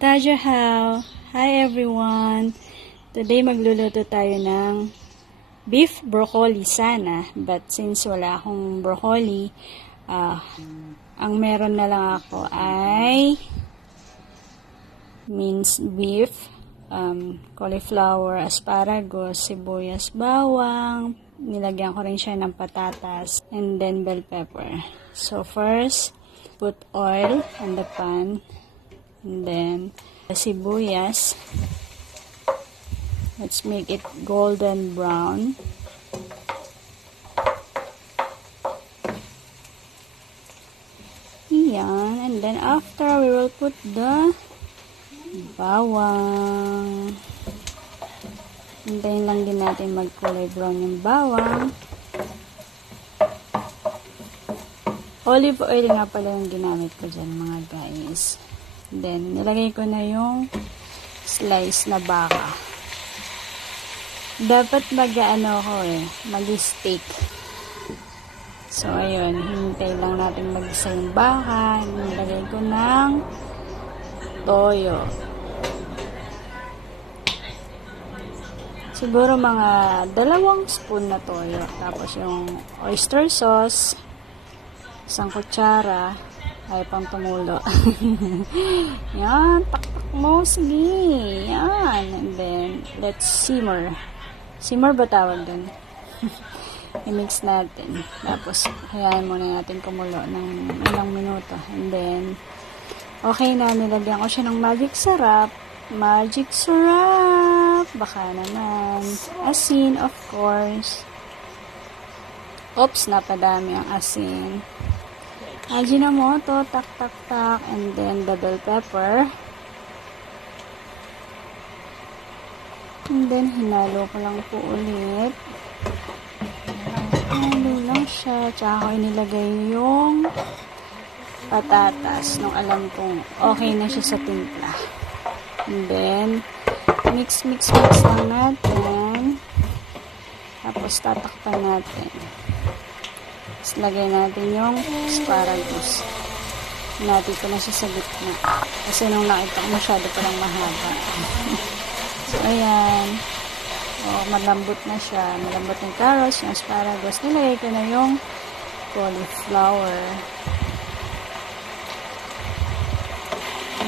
Tajahao! Hi everyone! Today magluluto tayo ng beef broccoli sana, but since wala akong broccoli, ang meron na lang ako ay minced beef, cauliflower, asparagus, sibuyas, bawang, nilagyan ko rin siya ng patatas, and then bell pepper. So first, put oil on the pan. And then, the sibuyas. Let's make it golden brown. Yan. And then, after, we will put the bawang. Hintayin lang din natin magkulay brown yung bawang. Olive oil nga pala yung ginamit ko dyan, mga guys. Then, nilagay ko na yung slice na baka. Dapat mag-steak. So, ayun. Hintay lang natin mag-isa yung baka. Nilagay ko ng toyo. Siguro mga 2 spoon na toyo. Tapos yung oyster sauce, 1 kutsara. Ay, pang tumulo. Yan, taktak mo. Sige. Yan. And then, let's simmer. Simmer ba tawag dun? I-mix natin. Tapos, hayaan muna natin kumulo ng ilang minuto. And then, okay na. Nilagyan ko siya ng magic sarap. Magic sarap. Baka naman. Asin, of course. Oops, napadami ang asin. Ajinomoto, tak, and then the bell pepper. And then, hinalo ko lang po ulit. Hinalo lang siya. Tsaka ko inilagay yung patatas nung alam kong okay na siya sa timpla. And then, mix lang natin. Tapos, tatakpan natin. Tapos, lagay natin yung asparagus. Hinati ko na siya sa gitna. Kasi nung nakita ko masyado parang mahaba. So, ayan. O, malambot na siya. Malambot yung carrots, yung asparagus. Nilagay ko na yung cauliflower.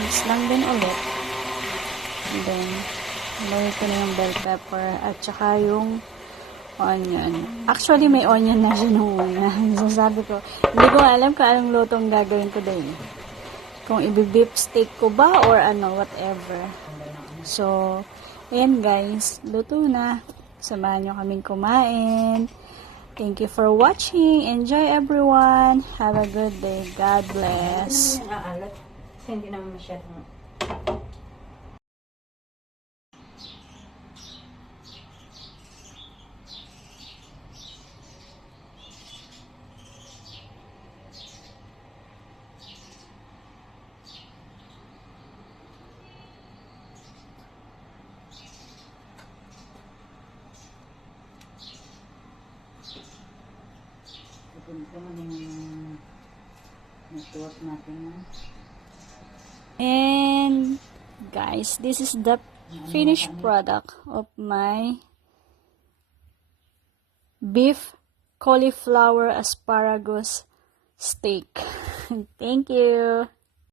Mix lang din ulit. And then, nilagay ko na yung bell pepper at saka yung onion. Actually, may onion na siya nung una. So, sabi ko, hindi ko alam kung anong lutong gagawin ko din. Kung i-beef steak ko ba or whatever. So, ayan guys, luto na. Samahan nyo kaming kumain. Thank you for watching. Enjoy everyone. Have a good day. God bless. Hindi naman masyadong And guys, this is the finished product of my beef cauliflower asparagus steak. Thank you.